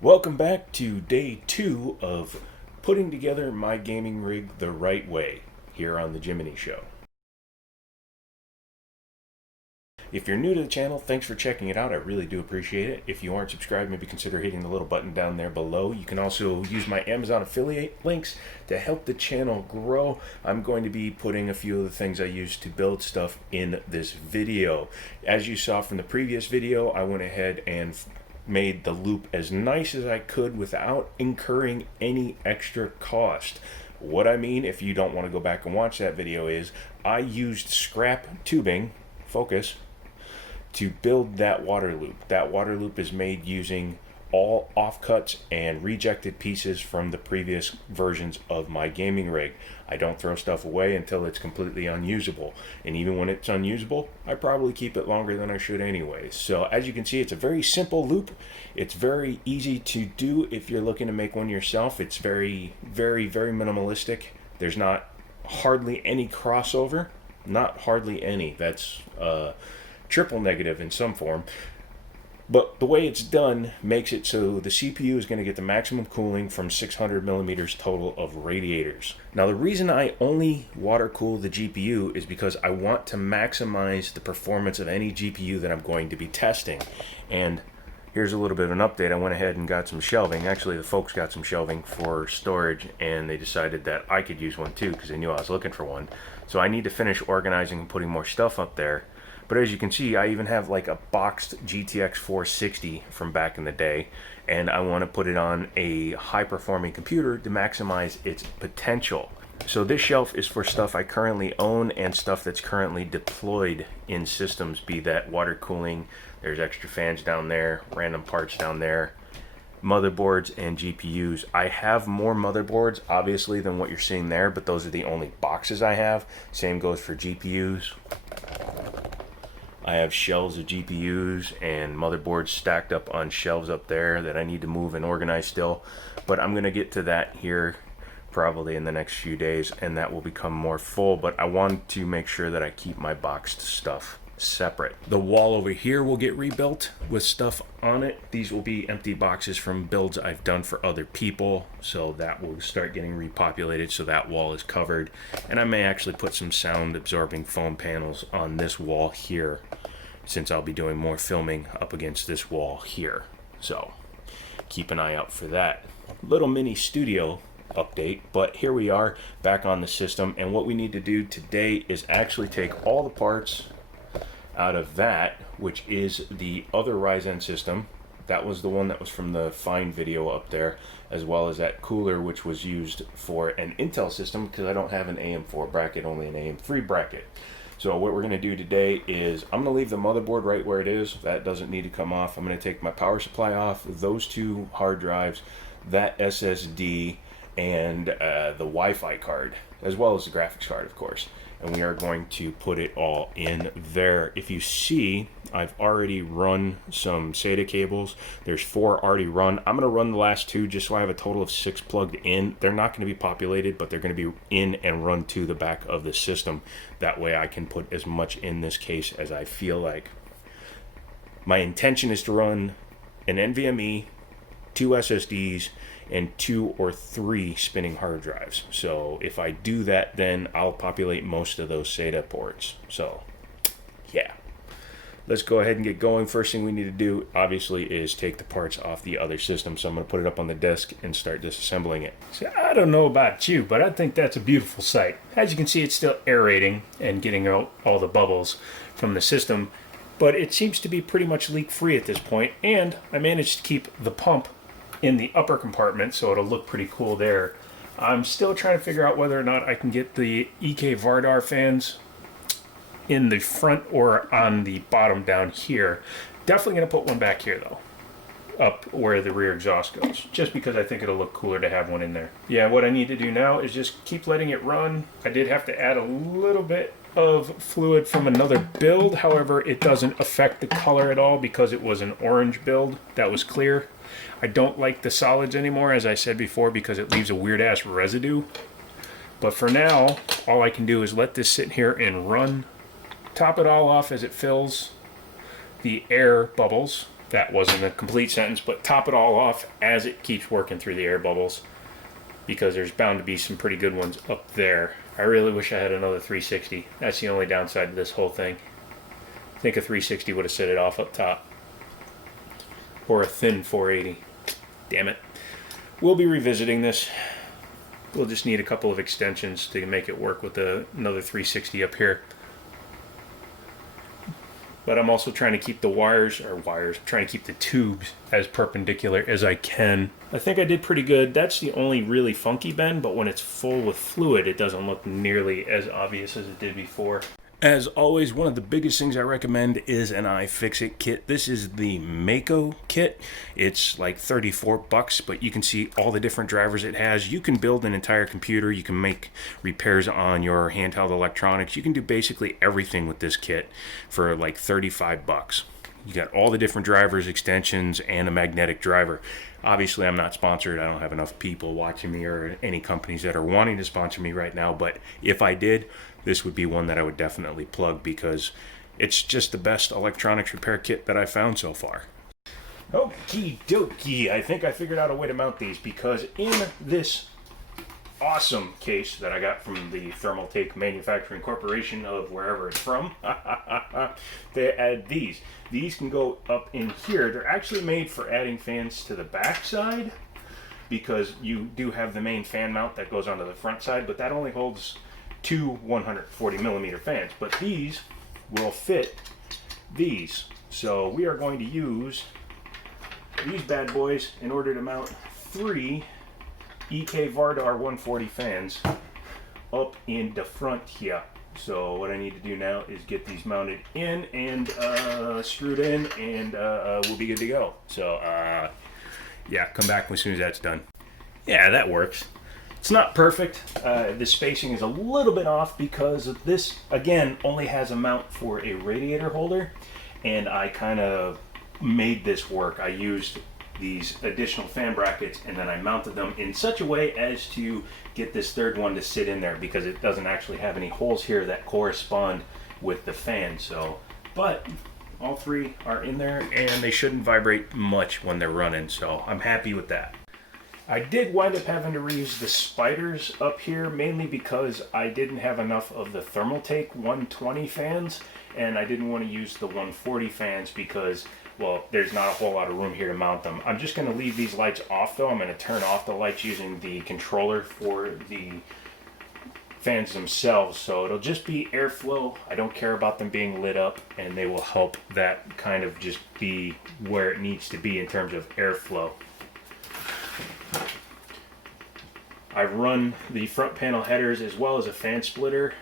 Welcome back to day 2 of putting together my gaming rig the right way here on the Jiminy Show. If you're new to the channel, thanks for checking it out. I really do appreciate it. If you aren't subscribed, maybe consider hitting the little button down there below. You can also use my Amazon affiliate links to help the channel grow. I'm going to be putting a few of the things I use to build stuff in this video. As you saw from the previous video, I went ahead and made the loop as nice as I could without incurring any extra cost. What I mean, if you don't want to go back and watch that video, is I used scrap tubing, focus, to build that water loop. That water loop is made using all offcuts and rejected pieces from the previous versions of my gaming rig. I don't throw stuff away until it's completely unusable, and even when it's unusable, I probably keep it longer than I should anyway. So as you can see, it's a very simple loop. It's very easy to do if you're looking to make one yourself. It's very minimalistic. There's not hardly any crossover, not hardly any. That's triple negative in some form. But the way it's done makes it so the CPU is going to get the maximum cooling from 600 millimeters total of radiators. Now, the reason I only water cool the GPU is because I want to maximize the performance of any GPU that I'm going to be testing. And here's a little bit of an update. I went ahead and got some shelving. Actually, the folks got some shelving for storage, and they decided that I could use one too because they knew I was looking for one. So I need to finish organizing and putting more stuff up there. But as you can see, I even have like a boxed GTX 460 from back in the day, and I want to put it on a high-performing computer to maximize its potential. So this shelf is for stuff I currently own and stuff that's currently deployed in systems, be that water cooling, there's extra fans down there, random parts down there, motherboards and GPUs. I have more motherboards, obviously, than what you're seeing there, but those are the only boxes I have. Same goes for GPUs. I have shelves of GPUs and motherboards stacked up on shelves up there that I need to move and organize still. But I'm going to get to that here probably in the next few days, and that will become more full. But I want to make sure that I keep my boxed stuff separate. The wall over here will get rebuilt with stuff on it. These will be empty boxes from builds I've done for other people, so that will start getting repopulated, so that wall is covered. And I may actually put some sound absorbing foam panels on this wall here, since I'll be doing more filming up against this wall here. So keep an eye out for that. Little mini studio update, but here we are back on the system, and what we need to do today is actually take all the parts out of that, which is the other Ryzen system. That was the one that was from the Fine video up there, as well as that cooler, which was used for an Intel system because I don't have an AM4 bracket, only an AM3 bracket. So what we're going to do today is I'm going to leave the motherboard right where it is. That doesn't need to come off. I'm going to take my power supply off, those two hard drives, that SSD, and the Wi-Fi card, as well as the graphics card, of course. And we are going to put it all in there. If you see, I've already run some SATA cables. There's 4 already run. I'm going to run the last 2 just so I have a total of 6 plugged in. They're not going to be populated, but they're going to be in and run to the back of the system. That way I can put as much in this case as I feel like. My intention is to run an NVMe, 2 SSDs, and 2 or 3 spinning hard drives. So if I do that, then I'll populate most of those SATA ports. So yeah, let's go ahead and get going. First thing we need to do, obviously, is take the parts off the other system. So I'm going to put it up on the desk and start disassembling it. See, I don't know about you, but I think that's a beautiful sight. As you can see, it's still aerating and getting out all the bubbles from the system, but it seems to be pretty much leak-free at this point, and I managed to keep the pump in the upper compartment, so it'll look pretty cool there. I'm still trying to figure out whether or not I can get the EK Vardar fans in the front or on the bottom down here. Definitely going to put one back here though, up where the rear exhaust goes, just because I think it'll look cooler to have one in there. Yeah, what I need to do now is just keep letting it run. I did have to add a little bit of fluid from another build, however it doesn't affect the color at all because it was an orange build that was clear. I don't like the solids anymore, as I said before, because it leaves a weird ass residue. But for now, all I can do is let this sit here and run, top it all off as it fills the air bubbles, That wasn't a complete sentence, but top it all off as it keeps working through the air bubbles, because there's bound to be some pretty good ones up there. I really wish I had another 360. That's the only downside to this whole thing. I think a 360 would have set it off up top. Or a thin 480. Damn it. We'll be revisiting this. We'll just need a couple of extensions to make it work with another 360 up here. But I'm also trying to keep the trying to keep the tubes as perpendicular as I can. I think I did pretty good. That's the only really funky bend, but when it's full with fluid, it doesn't look nearly as obvious as it did before. As always, one of the biggest things I recommend is an iFixit kit. This is the Mako kit. It's like $34, but you can see all the different drivers it has. You can build an entire computer. You can make repairs on your handheld electronics. You can do basically everything with this kit for like $35. You got all the different drivers, extensions, and a magnetic driver. Obviously, I'm not sponsored. I don't have enough people watching me or any companies that are wanting to sponsor me right now, but if I did, this would be one that I would definitely plug because it's just the best electronics repair kit that I've found so far. Okie dokie, I think I figured out a way to mount these, because in this awesome case that I got from the Thermaltake Manufacturing Corporation of wherever it's from, they add these. These can go up in here. They're actually made for adding fans to the back side, because you do have the main fan mount that goes onto the front side, but that only holds two 140 millimeter fans. But these will fit these. So we are going to use these bad boys in order to mount 3 EK Vardar 140 fans up in the front here. So what I need to do now is get these mounted in and screwed in, and we'll be good to go. So yeah, come back as soon as that's done. Yeah, that works. It's not perfect. The spacing is a little bit off because this, again, only has a mount for a radiator holder, and I kind of made this work. I used these additional fan brackets, and then I mounted them in such a way as to get this third one to sit in there, because it doesn't actually have any holes here that correspond with the fan. So, but all 3 are in there, and they shouldn't vibrate much when they're running, so I'm happy with that. I did wind up having to reuse the spiders up here, mainly because I didn't have enough of the Thermaltake 120 fans, and I didn't want to use the 140 fans because, well, there's not a whole lot of room here to mount them. I'm just going to leave these lights off though. I'm going to turn off the lights using the controller for the fans themselves, so it'll just be airflow. I don't care about them being lit up, and they will help that kind of just be where it needs to be in terms of airflow. I run the front panel headers as well as a fan splitter.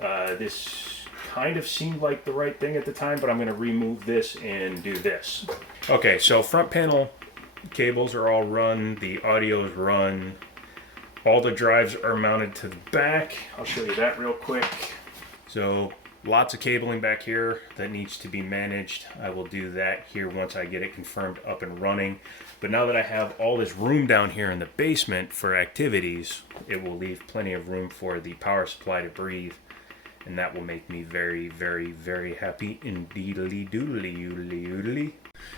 This kind of seemed like the right thing at the time, but I'm going to remove this and do this. Okay, so front panel cables are all run, the audio is run, all the drives are mounted to the back. I'll show you that real quick. So lots of cabling back here that needs to be managed. I will do that here once I get it confirmed up and running. But now that I have all this room down here in the basement for activities, it will leave plenty of room for the power supply to breathe. And that will make me very, very, very happy indeedly doodly oodly oodly.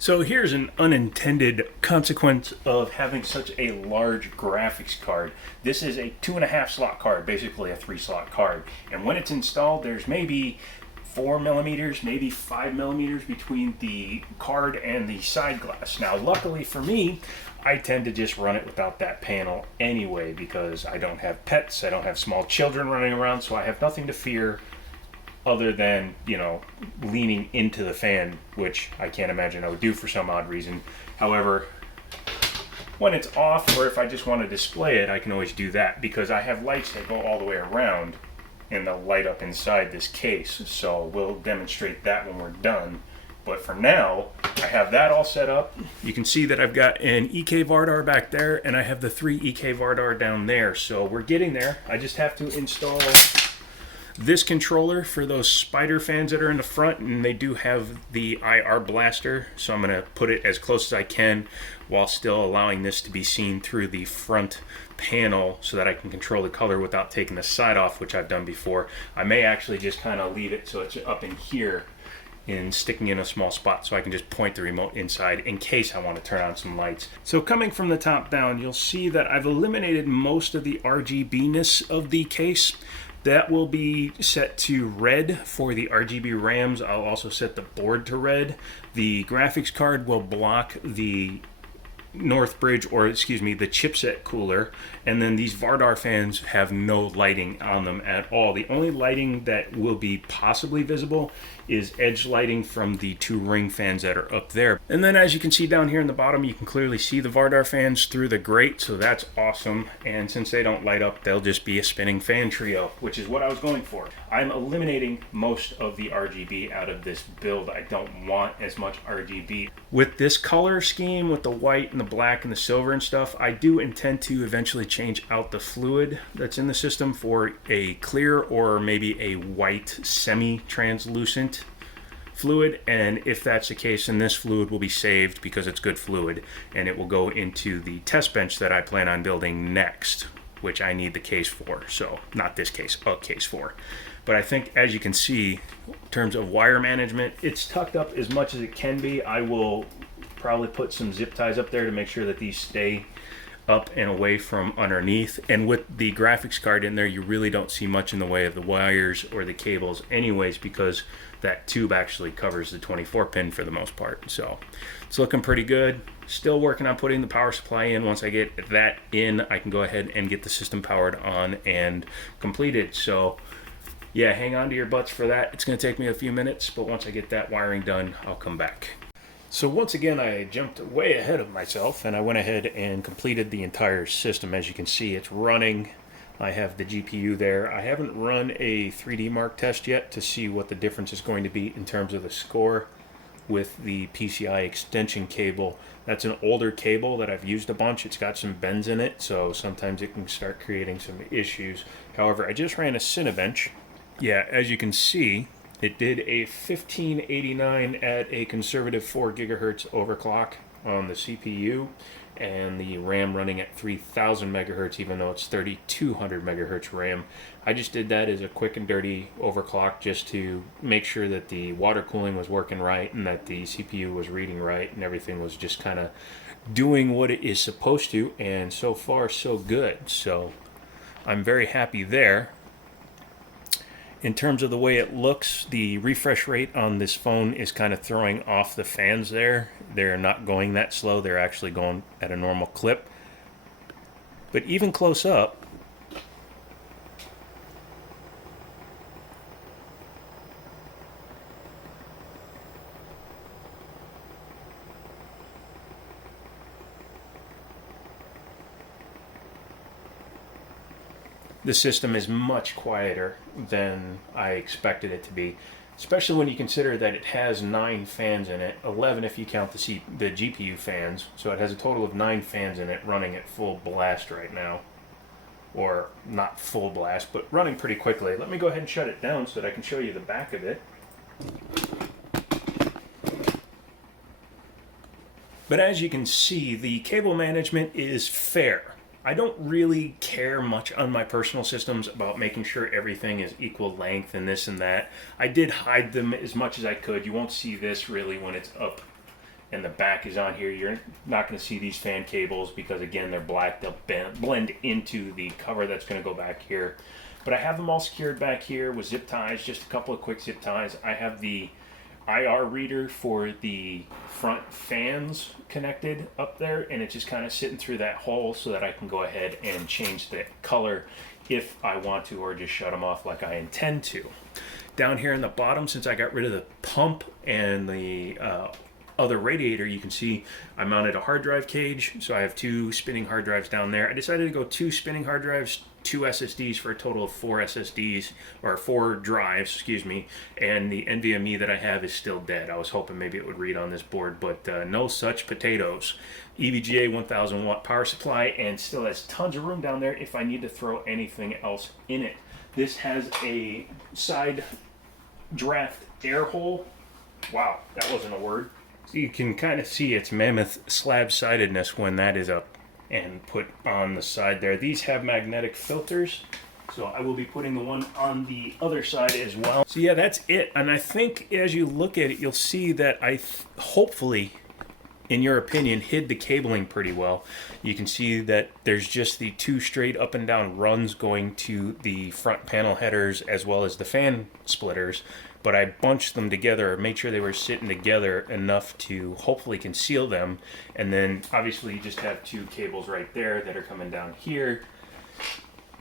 So here's an unintended consequence of having such a large graphics card. This is a 2.5 slot card, basically a 3 slot card. And when it's installed, there's maybe 4 millimeters, maybe 5 millimeters between the card and the side glass. Now, luckily for me, I tend to just run it without that panel anyway, because I don't have pets, I don't have small children running around, so I have nothing to fear other than, you know, leaning into the fan, which I can't imagine I would do for some odd reason. However, when it's off, or if I just want to display it, I can always do that, because I have lights that go all the way around and they'll light up inside this case. So we'll demonstrate that when we're done. But for now, I have that all set up. You can see that I've got an EK Vardar back there, and I have the 3 EK Vardar down there. So we're getting there. I just have to install this controller for those spider fans that are in the front, and they do have the IR blaster, so I'm going to put it as close as I can while still allowing this to be seen through the front panel so that I can control the color without taking the side off, which I've done before. I may actually just kind of leave it so it's up in here in sticking in a small spot so I can just point the remote inside in case I want to turn on some lights. So coming from the top down, you'll see that I've eliminated most of the RGB-ness of the case. That will be set to red for the RGB RAMs. I'll also set the board to red. The graphics card will block the Northbridge, or excuse me, the chipset cooler, and then these Vardar fans have no lighting on them at all. The only lighting that will be possibly visible is edge lighting from the 2 ring fans that are up there. And then as you can see down here in the bottom, you can clearly see the Vardar fans through the grate, so that's awesome. And since they don't light up, they'll just be a spinning fan trio, which is what I was going for. I'm eliminating most of the RGB out of this build. I don't want as much RGB. With this color scheme, with the white and the black and the silver and stuff, I do intend to eventually change out the fluid that's in the system for a clear or maybe a white semi-translucent fluid, and if that's the case, then this fluid will be saved because it's good fluid, and it will go into the test bench that I plan on building next, which I need the case for. So not this case, a case for. But I think, as you can see, in terms of wire management, it's tucked up as much as it can be. I will probably put some zip ties up there to make sure that these stay up and away from underneath. And with the graphics card in there, you really don't see much in the way of the wires or the cables anyways, because that tube actually covers the 24 pin for the most part. So it's looking pretty good. Still working on putting the power supply in. Once I get that in, I can go ahead and get the system powered on and completed. So yeah, hang on to your butts for that. It's going to take me a few minutes, but once I get that wiring done, I'll come back. So once again, I jumped way ahead of myself, and I went ahead and completed the entire system. As you can see, it's running. I have the GPU there. I haven't run a 3D Mark test yet to see what the difference is going to be in terms of the score with the PCI extension cable. That's an older cable that I've used a bunch. It's got some bends in it, so sometimes it can start creating some issues. However, I just ran a Cinebench. Yeah, as you can see, it did a 1589 at a conservative 4 gigahertz overclock on the CPU, and the RAM running at 3000 megahertz, even though it's 3200 megahertz RAM. I just did that as a quick and dirty overclock just to make sure that the water cooling was working right and that the CPU was reading right and everything was just kind of doing what it is supposed to, and so far so good. So I'm very happy there. In terms of the way it looks, the refresh rate on this phone is kind of throwing off the fans there. They're not going that slow. They're actually going at a normal clip. But even close up, the system is much quieter than I expected it to be, especially when you consider that it has 9 fans in it, 11 if you count the GPU fans, so it has a total of 9 fans in it running at full blast right now. Or not full blast, but running pretty quickly. Let me go ahead and shut it down so that I can show you the back of it. But as you can see, the cable management is fair. I don't really care much on my personal systems about making sure everything is equal length and this and that. I did hide them as much as I could. You won't see this really when it's up and the back is on here. You're not going to see these fan cables because, again, they're black. They'll blend into the cover that's going to go back here. But I have them all secured back here with zip ties, just a couple of quick zip ties. I have the IR reader for the front fans connected up there, and it's just kind of sitting through that hole so that I can go ahead and change the color if I want to, or just shut them off like I intend to. Down here in the bottom, since I got rid of the pump and the other radiator, you can see I mounted a hard drive cage, so I have 2 spinning hard drives down there. I decided to go 2 spinning hard drives, 2 SSDs for a total of 4 SSDs, or 4 drives, excuse me, and the NVMe that I have is still dead. I was hoping maybe it would read on this board, but no such potatoes. EVGA 1000 watt power supply, and still has tons of room down there if I need to throw anything else in it. This has a side draft air hole. Wow, that wasn't a word. You can kind of see its mammoth slab-sidedness when that is up and put on the side there. These have magnetic filters So I will be putting the one on the other side as well. So yeah, that's it. And I think as you look at it, you'll see that I hopefully, in your opinion, hid the cabling pretty well. You can see that there's just the two straight up and down runs going to the front panel headers as well as the fan splitters, but I bunched them together, made sure they were sitting together enough to hopefully conceal them. And then obviously you just have two cables right there that are coming down here.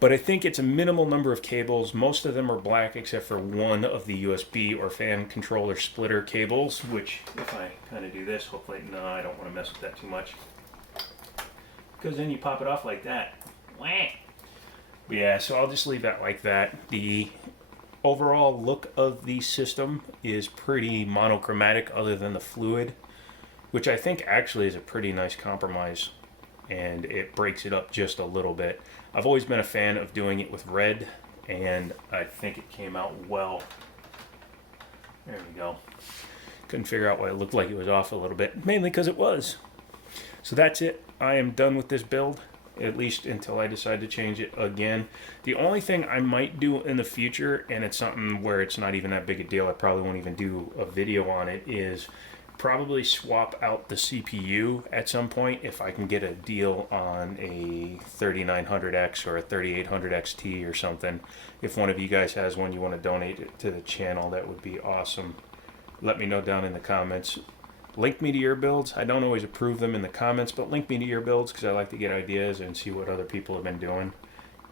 But I think it's a minimal number of cables. Most of them are black except for one of the USB or fan controller splitter cables, which if I kind of do this, hopefully, no, I don't want to mess with that too much. Because then you pop it off like that. But yeah, so I'll just leave that like that. The overall look of the system is pretty monochromatic other than the fluid, which I think actually is a pretty nice compromise, and it breaks it up just a little bit. I've always been a fan of doing it with red, and I think it came out well. There we go. Couldn't figure out why it looked like it was off a little bit, mainly because it was. So that's it. I am done with this build, at least until I decide to change it again. The only thing I might do in the future, and it's something where it's not even that big a deal, I probably won't even do a video on it, is probably swap out the CPU at some point if I can get a deal on a 3900X or a 3800 XT or something. If one of you guys has one you want to donate it to the channel, that would be awesome. Let me know down in the comments. Link me to your builds. I don't always approve them in the comments, but link me to your builds because I like to get ideas and see what other people have been doing.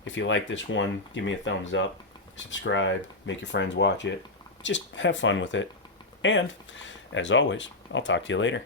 If you like this one, give me a thumbs up, subscribe, make your friends watch it. Just have fun with it. And as always, I'll talk to you later.